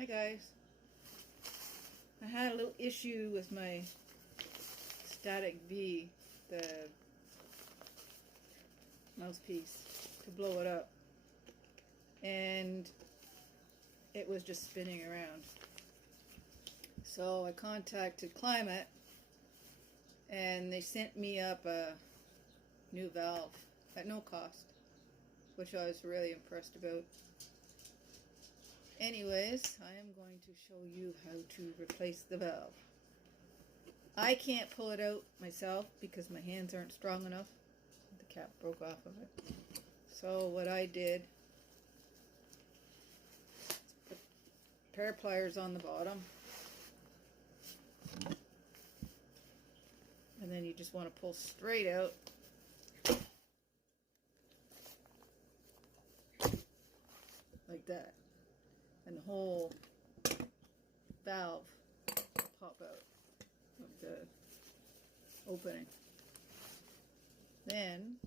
Hi guys. I had a little issue with my Static V, the mouthpiece to blow it up, and it was just spinning around. So I contacted KLYMIT and they sent me up a new valve at no cost, which I was really impressed about. Anyways, I am going to show you how to replace the valve. I can't pull it out myself because my hands aren't strong enough. The cap broke off of it. So what I did, put a pair of pliers on the bottom, and then you just want to pull straight out. Like that. And the whole valve will pop out of the opening. Then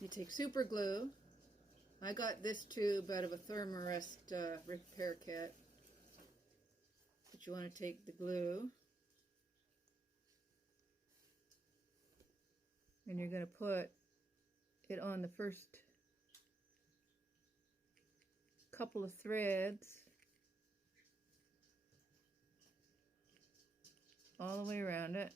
you take super glue. I got this tube out of a Thermarest repair kit. But you want to take the glue and you're going to put it on the first couple of threads all the way around it.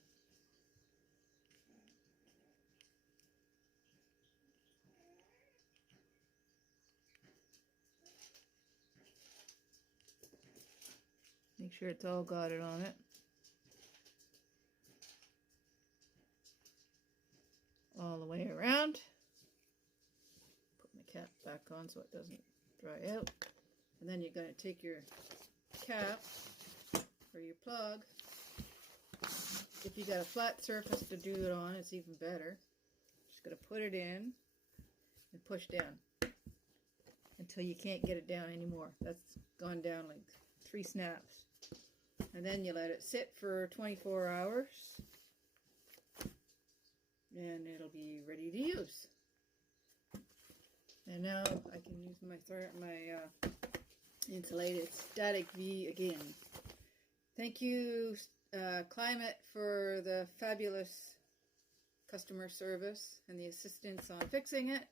Make sure it's all got it on it. All the way around. Put my cap back on so it doesn't dry out. And then you're going to take your cap or your plug. If you got a flat surface to do it on, it's even better. Just going to put it in and push down until you can't get it down anymore. That's gone down like 3 snaps. And then you let it sit for 24 hours and it'll be ready to use. And now I can use my Insulated Static V again. Thank you, KLYMIT, for the fabulous customer service and the assistance on fixing it.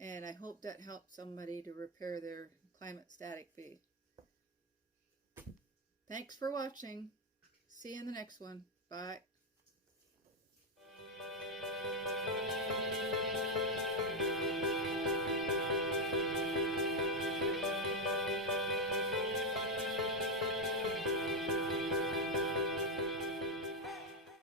And I hope that helped somebody to repair their KLYMIT Static V. Thanks for watching. See you in the next one. Bye.